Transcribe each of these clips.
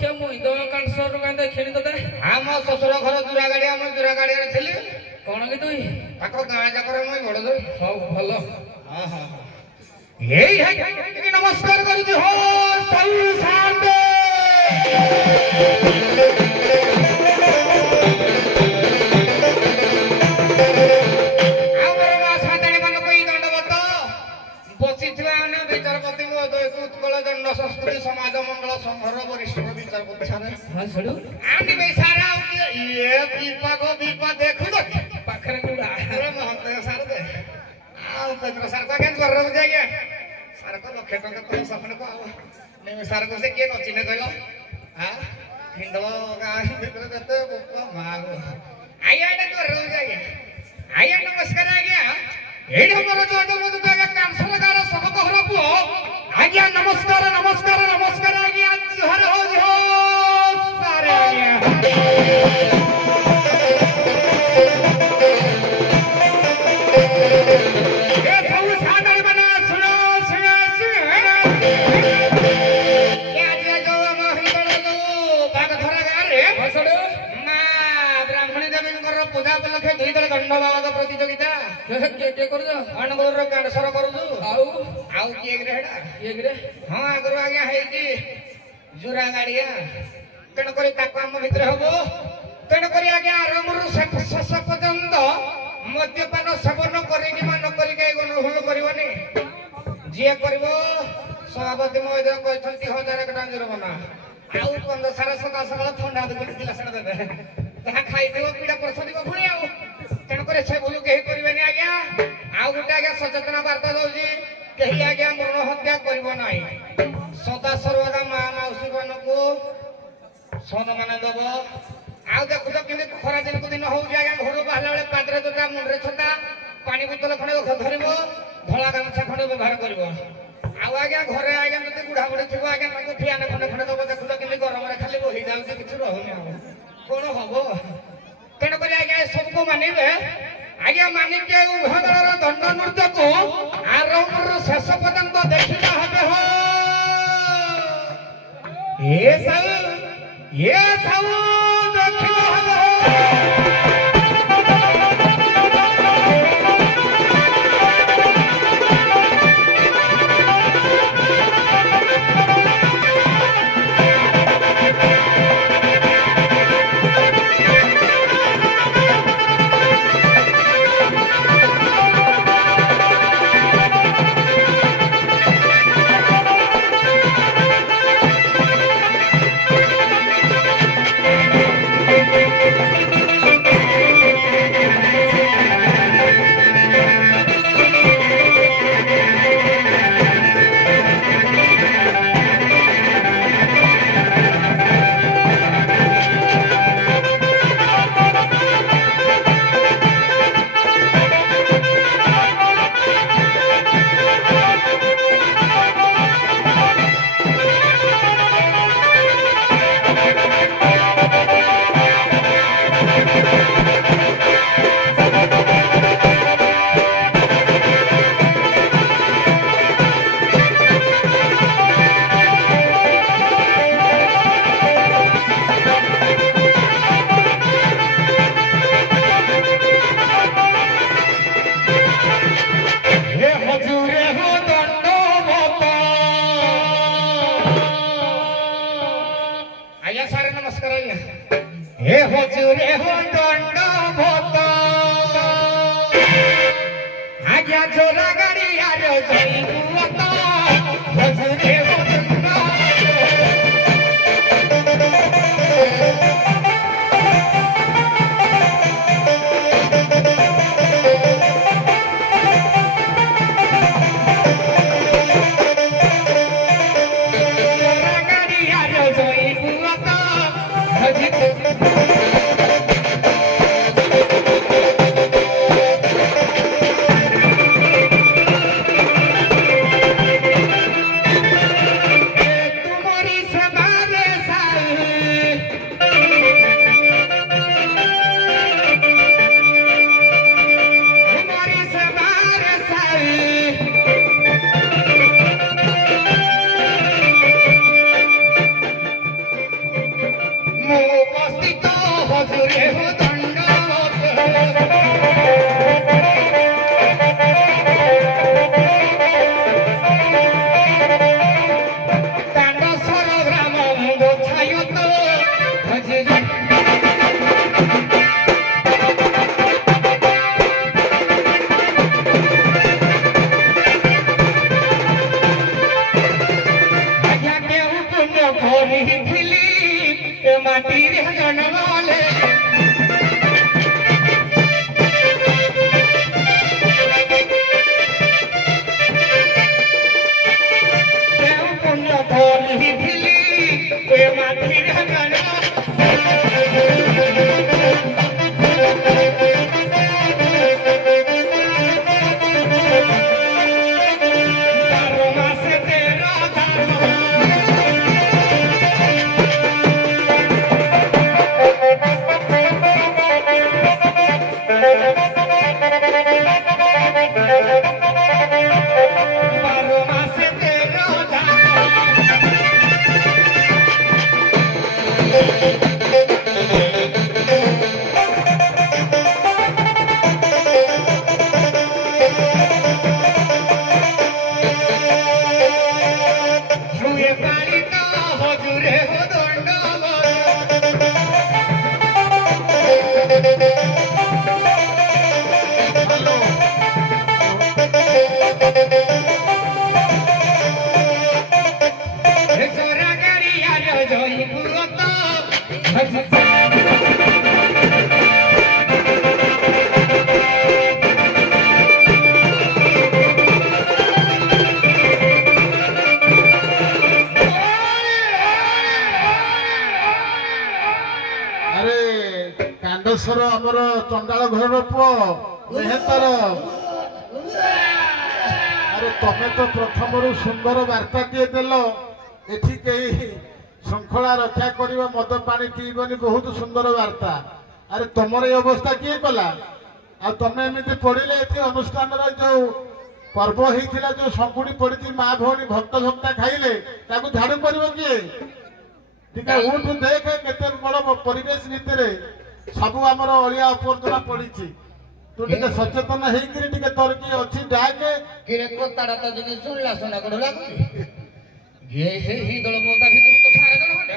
क्या मुई तो कांसर गांदे खेणी तते हम ससुर घर दुरा गाड़ी रे थिली कोन के तुई ताको गां जाकर मुई बड़ दई हां भलो हां हां यही है कि नमस्कार करू हो सही शांति विचारपति उत्कल दंड संस्कृति समाज मंगल संघर वरिष्ठ विचारपति सारे हां छडू आंटी में सारा ये विपा देखु तो पाखरे गुडा अरे महंत सार दे आ पेंद्र सार का केन कर रह जाइए सार को लक्ष टका तो सपन को ने सार को से के नचिने कहलो हां हिंदो का भीतर देते बप्पा मागो आया ने कर रह जाइए आया नमस्कार आ गया एडी हमरो जोडो मत का कांसरगार सबक हरा पु आज्ञा नमस्कार नमस्कार नमस्कार आज्ञा जोहर हो जो सारे ये सब सादर बना सुनो सुनो क्या जो मोहि बड़ो बाग धरा गारे बसडो ना ब्राह्मणी देवी कर पूजा उपलक्षे दुई दल गंड बाग प्रतियोगिता के कर दो अनगुल रो कांसर करू आउ किए ग्रेडा ये गिरे हां आगरो आज्ञा है कि जुरा गाड़िया तेण करी ताको हम भितर हबो तेण करी आज्ञा आरंभରୁ शेष पर्यंत मद्यपान सेवन करी कि मान करी के ग्रहण करबनी जे करबो सभापति महोदय कहथंती 1000 टका जुर्माना आउ 15 सारा सदा सकाळ ठंडा दे दिला सडा दे ताहा खाइ देबो पीड़ा परसदिबो पुणी आउ तेण करी से भूल केही करबेनी आज्ञा आउ गुटा आज्ञा सचेतना वार्ता दउजी केही आज्ञा मरण हत्या करबो नाही सदा सर्वदा मा माउसी को सम्मान दबो आउ देखु तो किने खरा दिन को दिन हो जाय घर बाहला बेले पादरे जोटा मुंडरे छता पानी बोतल खणे धरिबो धला गामछा खणे व्यवहार करबो आउ आज्ञा घरे आज्ञा मते बुढ़ा बुढ़ी थिबो आज्ञा ताको फियाने खणे दबो देखु तो किने गरम रे खाली बही जाउचे किछु रहउनी कोन हबो तेण करी आज्ञा सबको मानिबे आज्ञा मानिक के उभय दलर दंड नृत्य को आरंभରୁ शेष पर्यंत देखिबा हबे हो ये सब देखिबा हबे हो ମୁଁ ଉପସ୍ଥିତ ହଜୁରେ ହୋ माटी जनवाले पुण्य भोली भिली माटी जनवा आमर चंडाल घर पुओ मेहतर अरे तमे तो प्रथम सुंदर वार्ता दिए देल एठी कहीं श्रृंखला रक्षा करवा मद पानी पीबनी बहुत सुंदर वार्ता अरे तुमर ये अवस्था किए कला आ तमे एमती पड़े अनुष्ठान जो पर्व होता जो शंकुड़ी पड़ी माँ भौणी भक्त भक्ता खाइले झाड़ू कर किए ठीक है उठू देख केते बड़ परिवेश नीति सब आमर अलिया अपर्जना पड़ी तू टे सचेतन होकर तोर किए अच्छी डाके किरे कोताड़ा तो जने सुनला सुना करो लागु ये ही दल मोगा भीतर तो सारे जण हटे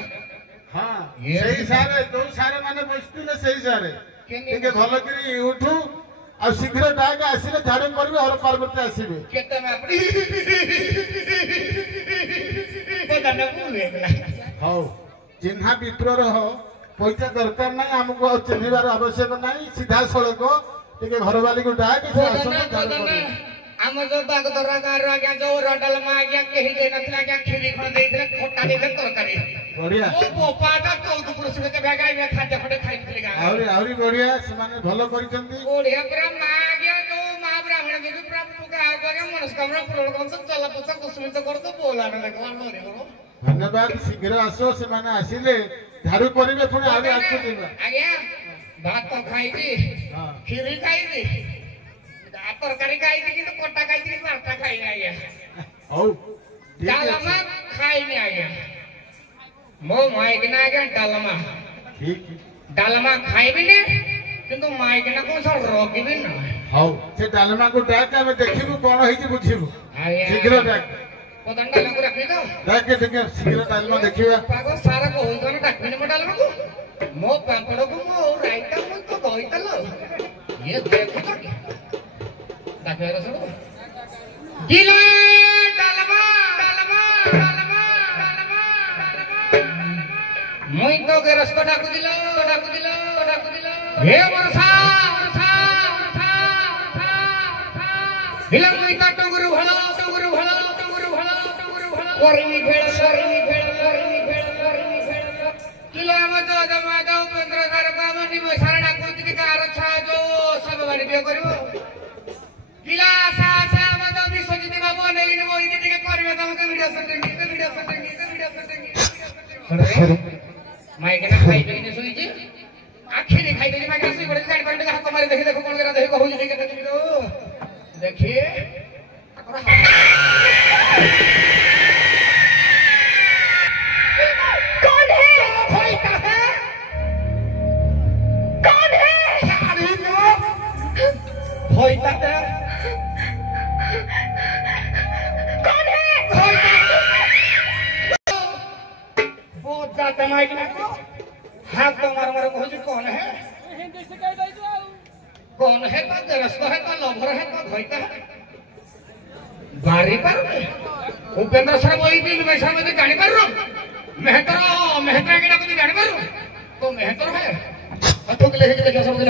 हां सही सारे दो सारे माने बसतिले सही सारे ठीक भलो करी उठू आ शीघ्र डाके आसीले झाड़ू करबे हर पार्वती आसीबे केते में अपनी तो दने बोले हौ चिन्हा विप्र रहो पैसा दरकार ना हमको चिन्हबार आवश्यक नहीं सीधा सड़क टे घर वाली को डाक आम जो बागदरा गार आज्ञा जो रडल मा आज्ञा केही दे नथला आज्ञा खीरी खण देइले खोटा देइले तरकारी बढ़िया ओ बोपादा कौतु पुरुष के बेगाई में खाते खडे खाइले गा आउरी बढ़िया से माने भलो करिसंती बढ़िया पूरा मा आज्ञा जो मा ब्राह्मण देवी प्राप्त का आज्ञा मनस्कामना पूर्ण करन तो चला पुछा कुसुमित कर तो बोला न देखो मोरे करो धन्यवाद शीघ्र आसो से माने आसीले झाड़ू करिवे पुणी आगे आसो दिबा आज्ञा भात तो खाइबी खीरी खाइबी तरकारी खाइबी कि कोटा खाइबी वार्ता खाइबी आज्ञा औ डालमा खाइबी आज्ञा मो माइकना आज्ञा डालमा ठीक डालमा खाइबी ने किंतु माइकना को सब रोकिबी न हौ से डालमा को डाक हम देखिबु कोन होई कि बुझिबु आज्ञा शीघ्र डाक पतन डालमा को रखी दो डाके देखे शीघ्र डालमा देखिबा पागो सारा को होई कोन डाकनी म डालमा को मो पापड़ को मो राइटा मो तो गइतल ये देखो तो डाके रसो गिला डालमा डालमा डालमा डालमा मुई तो के रस्तो डाकु दिलो हे वर्षा वर्षा वर्षा वर्षा हिला मुई तो टंगुरु भला करमी भेड़ किला मतो दमादा उपेंद्र कार कामनी में शरणा कुंती का रक्षा जो सब बारी बे करबो किला आशा आशा मतो विश्वजित बाबू नहीं ने मोई के करबे तम के वीडियो शूटिंग माइक ना खाई पे ने सुई जी आखिर खाई दे माइक सुई पड़े जान पर हाथ मारे देखि देखो कोन करा देखि कहू जी के देखि तो देखिए कौन है? साथ माइक को हाथ तो मार कहू कौन है कौन है तो दरस्त है तो लभर है तो घइता है बारी पर उपेंद्र सर वही दिन वैसा में जानी पर मेहतर के नाम जानी पर तो मेहतर है अथक लेके देखिए सब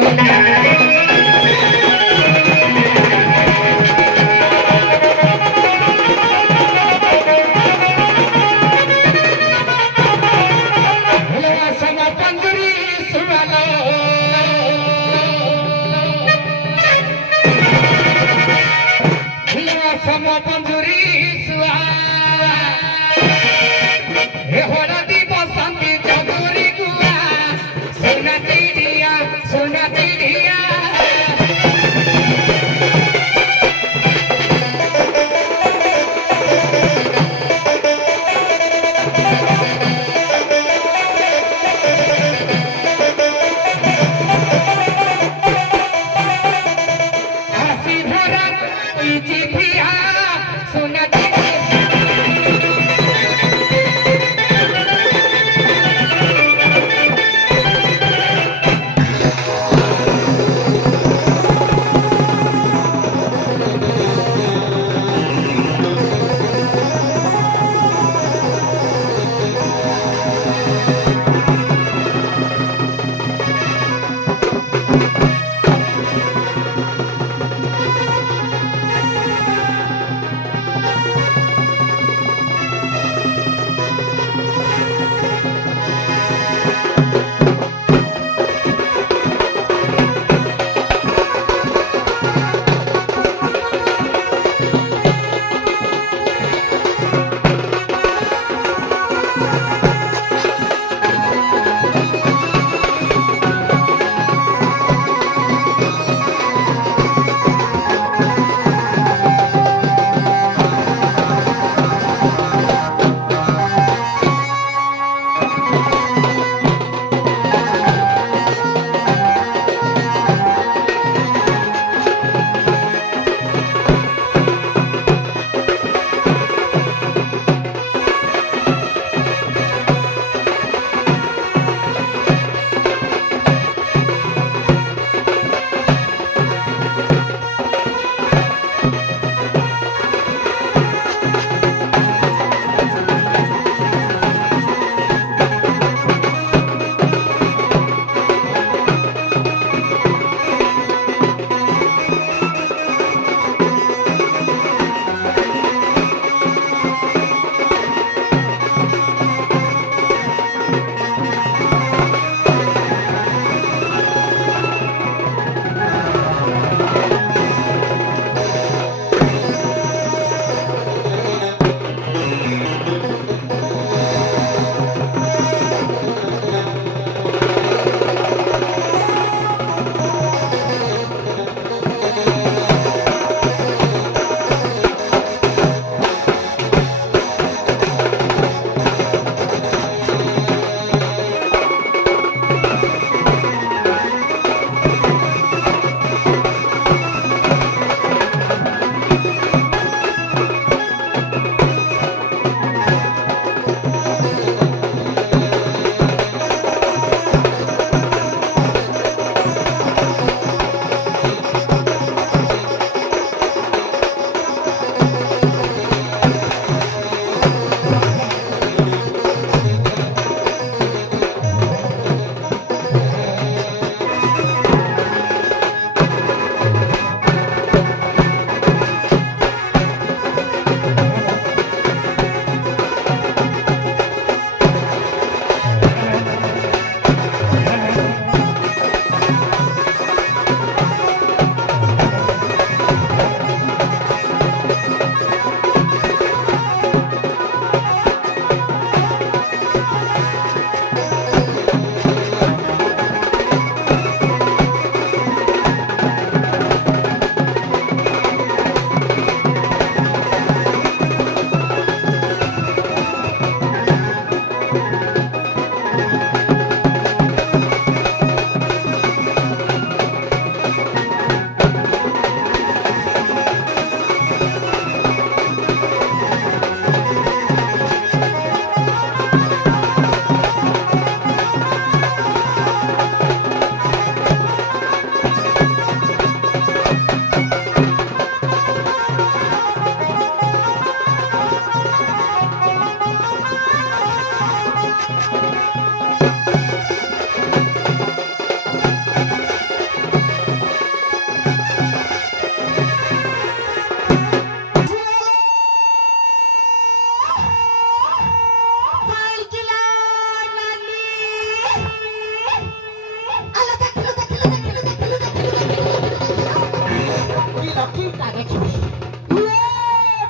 ଲକ୍ଷ୍ମୀଟା ଦେଖିବି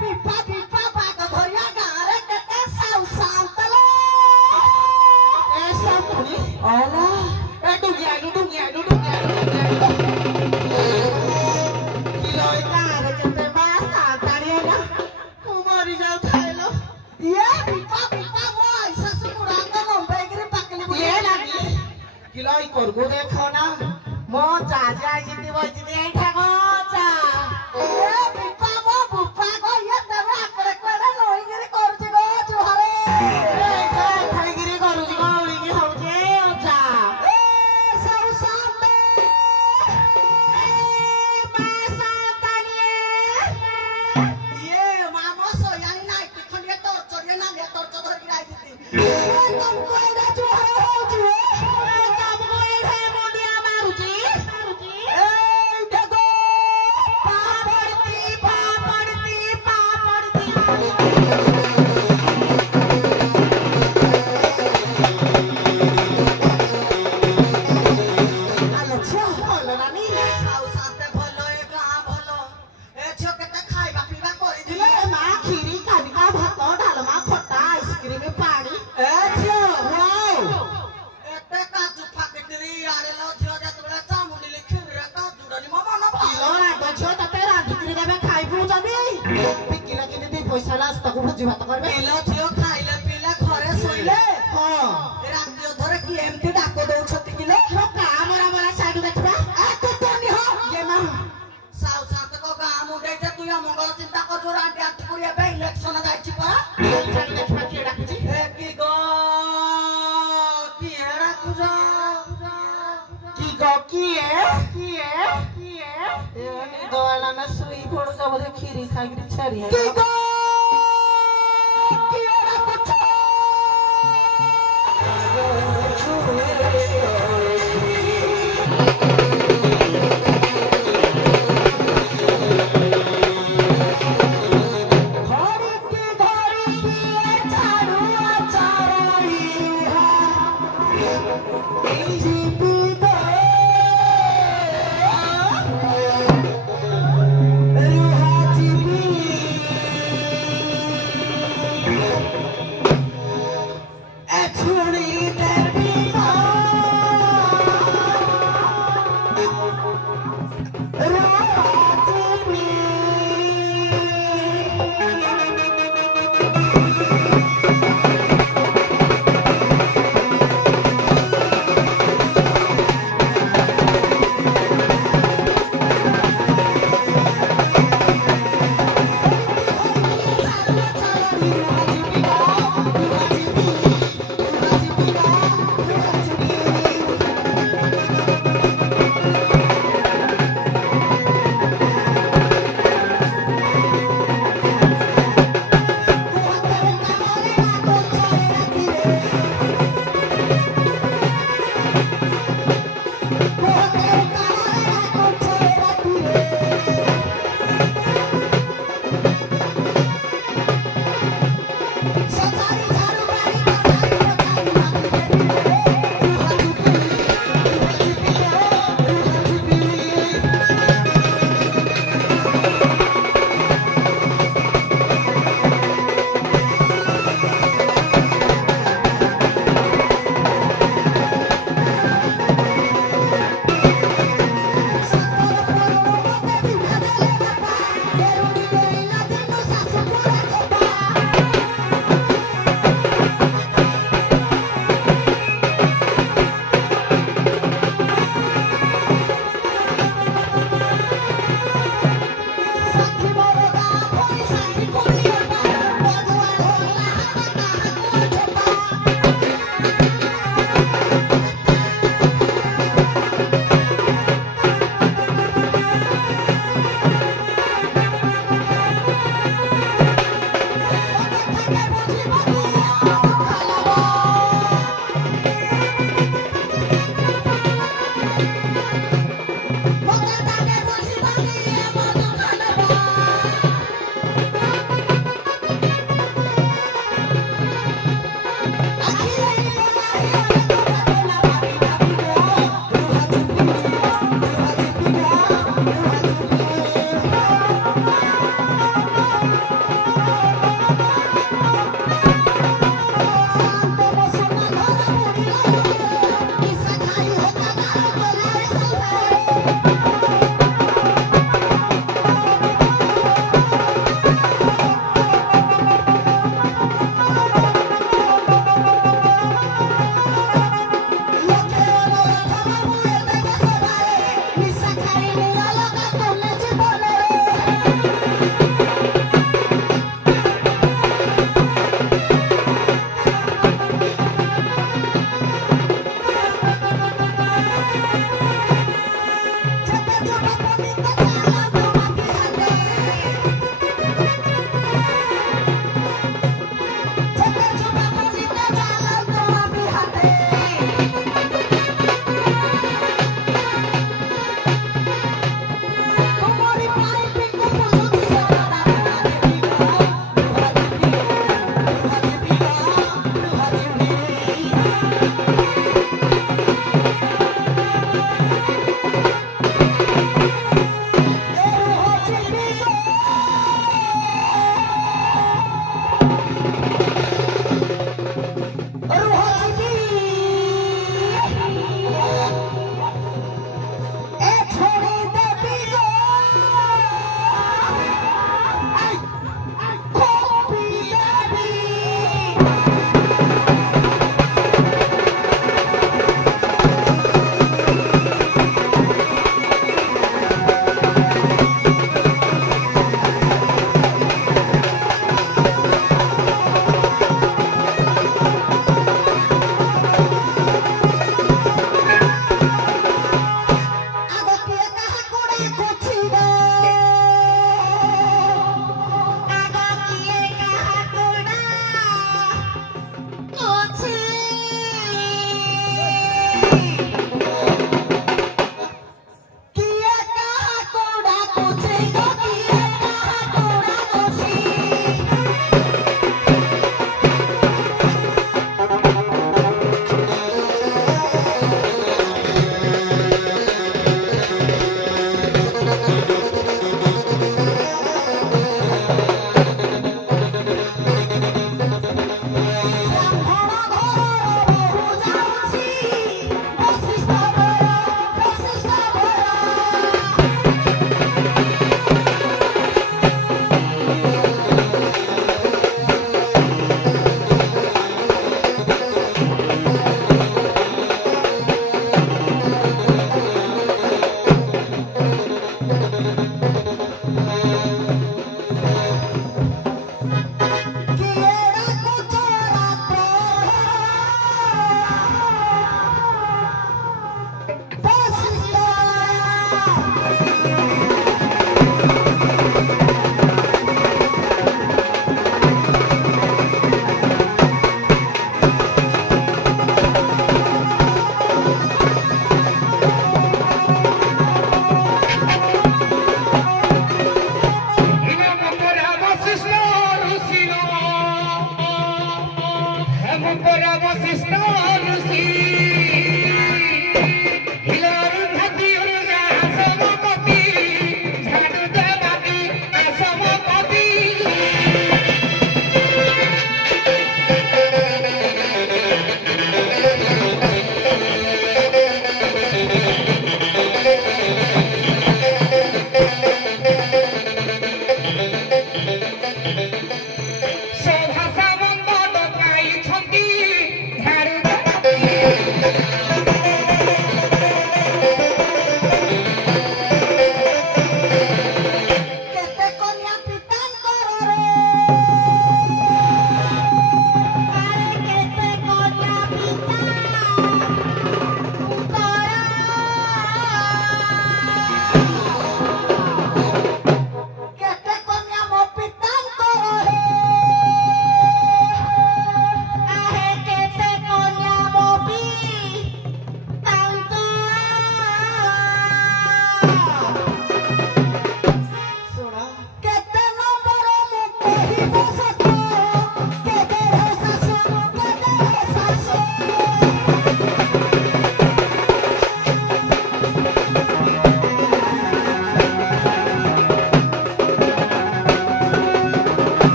ପିପା ପିପା ବାଗ ଧରିଆ ଗାଁରେ କେତେ ଶାନ୍ତଲୋ ଏସା ପୁଣି ଅଲା ଏ ଡୁଙ୍ଗିଆଡୁ କିଲୋ ଏ ଗାଁରେ କେତେ ମା ଶାନ୍ତାଣୀ ହେଲା ମୁଁ ମରି ଯାଉଥାଏ ଲୋ ଇଏ ପିପା ପିପା ମୋ ଶାଶୁ ବୁଢ଼ାଙ୍କ ଲମ୍ବେଇକିରି ପାକିଲି ଇଏ ଲାଗି କିଲୋ ଇ କରଗୁ ଦେଖ ନା ମୋ ଚାଚା ଜିତି ବସିଛି ଏଇଠା ଗଚା ଏ ପିପା ମୋ ବୁପା ଗো ଇଏ ତେବେ ଆକରେ କୁଆଡେ ଲଇକିରି କରୁଛି ଗো ଜୁହାରେ ଏଇଠା ଖାଇକିରି କରୁଛି ଗো ଉଳିକି ହଉଛି ଅଜା ଏ ସବୁ ସାମେ ମା ସାନ୍ତାଣିଏ ଇଏ ମା ମୋ ସୟାଣି ନାଇଟି ଖଣ୍ଡିଏ ଟର୍ଚରିଏ ନାଲିଆ ଟର୍ଚ ଧରିକି ଆଇଛି ଏ ତମକୁ ଏଇଟା ଜୁହାର ହଉଛି ତମକୁ ଏଇଟା ମୁଣ୍ଡିଆ ମାରୁଛି ଏଇଟା ଗो ପାପଡତି ଆଲୋ ଝିଅ ଭଲ ନାନୀ ଆଉ ସାତେ ଭଲ ଏ ଗାଁ ଭଲ ଏ ଝିଅ କେତେ ଖାଇବା ପିଇବା କରିଥିଲେ ମା କ୍ଷୀରି କାନିକା ଭାତ ଡାଲମା ଖଟା ଆଇସ୍କ୍ରିମ ପାଣି ଏ ଝିଅ ଏତେ କାଜୁ ଫାକିଟିରି ଆଡେ ଲ ଝିଅ ଯେତେବେଳେ ଚାମୁଣ୍ଡିଲି କ୍ଷୀରିରେ କାଜୁଡନି ମୋ ମନ ଭଲ ରାଗ ଝିଅ ତତେ ରାନ୍ଧିକିରି ଦେବେ ଖାଇବୁ ଯଦି ବିକିଲେ କିନ୍ତୁ 2 ପଇସା ଲାସ ତାକୁ ଭୋଜି ଭାତ କରିବେ ପିଲା ଝିଅ ଖାଇଲେ ପିଇଲେ ଘରେ ଶୋଇଲେ ହଁ ରାତି ଅଧରେ କି ଏମିତି ଡାକ ଦଉଛନ୍ତି କିଲୋ କାମରା ମରା ସାଇଡୁ ଦେଖିବା ତୁ ତନି ହ ଇଏ ମା ସାଉ ସାତକ ଗାଁ ମୁଣ୍ଡେଇଟେ ତୁଇ ଅମଙ୍ଗଳ ଚିନ୍ତା କରୁଛୁ ରାଣ୍ଡି ଆଣ୍ଟି ପୁରୀ ଏବେ ଇଲେକ୍ସନ ଯାଇଛି ପରା ସାଇଡୁ ଦେଖିବା କିଏ ଡାକୁଛି ଏ କି ଗో କିଏ ଡାକୁଛ କି ଗো କିଏ ଦୋଆଲା ନା ଶୋଇ ପଡୁଛ ବୋଧେ କ୍ଷୀରି ଖାଇକିରି ଛାରି କି ଗো କିଏ ଡାକୁଛ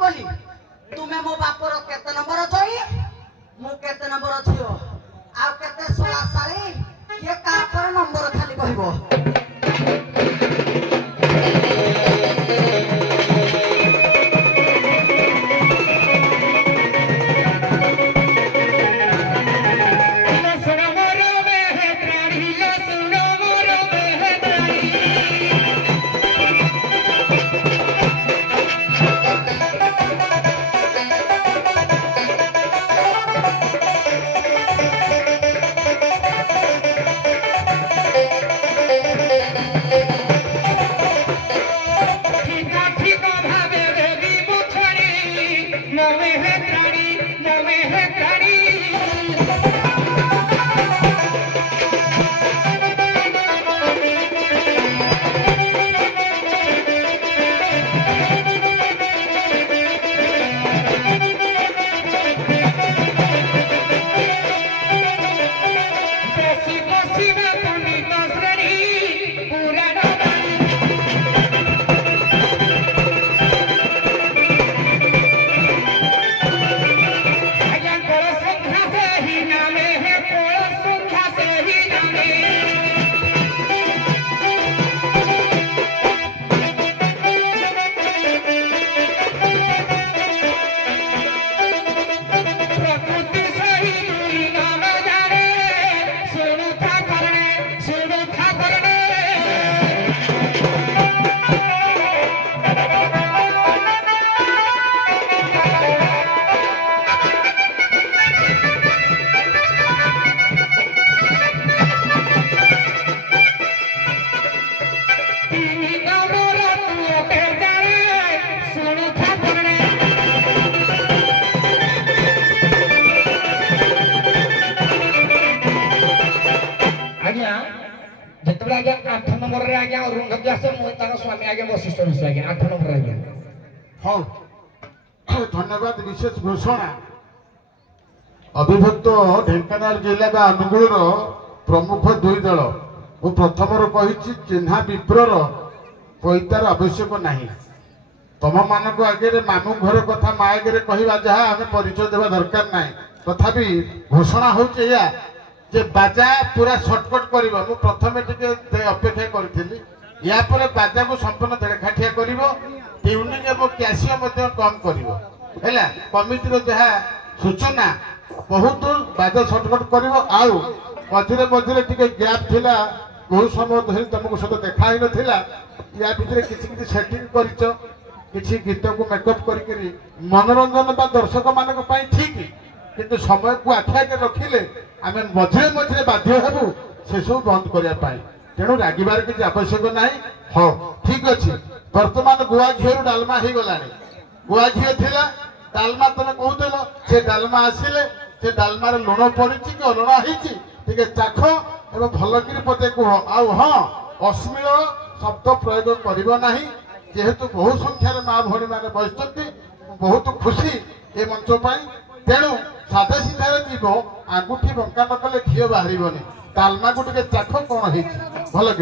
बोली तुम्हें मो बापर केते नंबर छई मु केते नंबर छियो आ केते 16 साली ये का पर नंबर खाली कहबो स्वामी आगे वशिष्ठ ऋषि आगे 8 नंबर आगे हाँ धन्यवाद विशेष घोषणा अभिभक्त ढेंकानाल जिला बा अनुगुल प्रमुख दुई दल मु प्रथम कही चिन्हा विप्रर पैतार आवश्यक नहीं तुम मान आगे मामू घर कथा मा आगे कहवा जहाँ आम परिचय देवा दरकार ना तथापि घोषणा होचे जे बाजा पूरा सर्टकट कर प्रथम टे अपेक्षा करी या पर बाजा को संपूर्ण देखाठिया कर ट्यूनिंग और कैसियो कम कर कमिटी जहाँ सूचना बहुत बाजा सर्टकट कर मझे मझे टे गैप थिला बहुत समय धरी तुमको सहित देखा नाला या भितर किसी सेटिंग कर गीत को मेकअप कर मनोरंजन दर्शक मान ठीक किंतु समय को आखि आगे रखिले आम मझे मझे बाध्य हेबू से सब बंद करने तेणु रागिबार किसी आवश्यक ना हाँ ठीक अच्छे बर्तमान गुआ घी डालमा हो गला गुआ घी थिला डालमा तुम कहूल से डालमा आसिले से डालमार लुण पड़ी कि अलुणा होती चाख एवं भलक पते कह आ हाँ अश्लील शब्द प्रयोग करना जेहेतु बहु संख्यार माँ भौणी मैंने बसती बहुत खुशी ए मंच तेणु साधा सीधार जीव आंगुठी बंका न कले घी बाहर डालमा को टे चाख कौन है भलक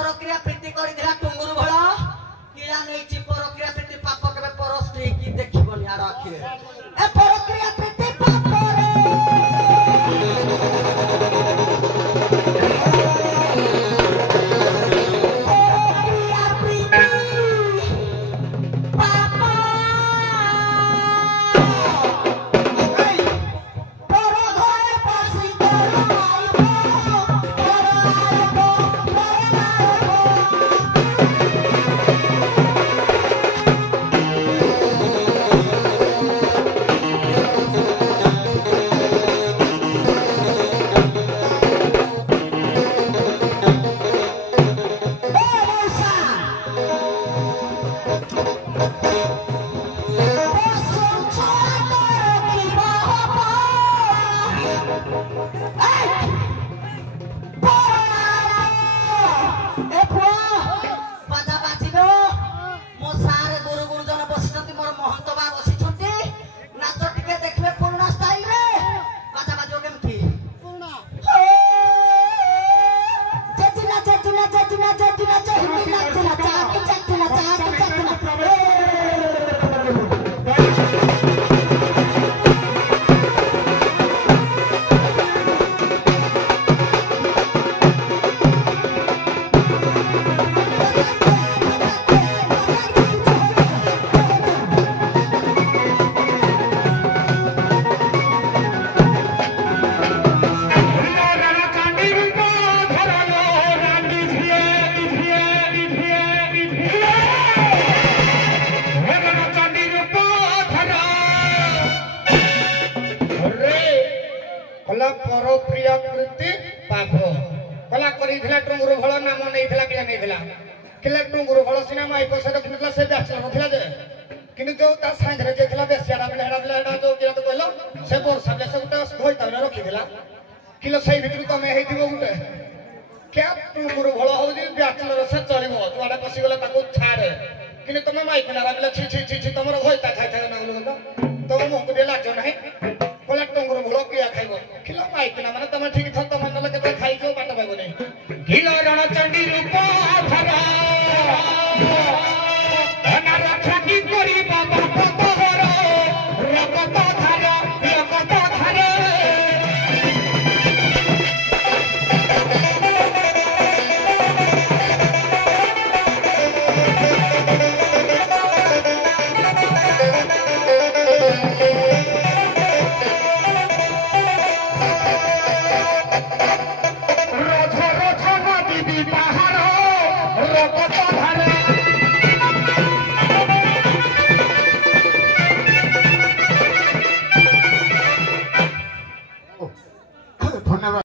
परक्रिया प्रीति करिदिला टुंगुरु भळ किला नेछि परक्रिया प्रीति पाप केबे परस की देखिबनि आर आखिरे ए परक्रिया प्रीति पाप रे परप्रिया कृति पाप कला करिथिला टुंगुरु भळ नाम नैथिला किला नैथिला किला टुंगुरु भळ सिना माई पसे रखिला से बैचलर नथिला जे किनु जो ता सांझरे जेथिला बेसियाडा बेला एडा जो किला तो कहलो से वर्षा जे से गुटे होई ताने रखिथिला किलो सही भितरु तमे हेथिबो गुटे क्या टुंगुरु भळ हो जे बैचलर से चलिबो तुआडा पसी गला ताको छाड़े किनु तमे माई किनारा बेला छी छी छी तमरो होई ता खाइ खाइ ना बोलो तो मोको दे लाजो नाही कोला टंगुर भलो किया खाइबो किलो माइकिना माने तमे ठीक छ तमे नले केते खाइ जो बाट पाइबो नै किलो रण चंडी रूप धरा धना रक्षा की करी बाबा पतहर रगत धारा रगत धारा रगत धारे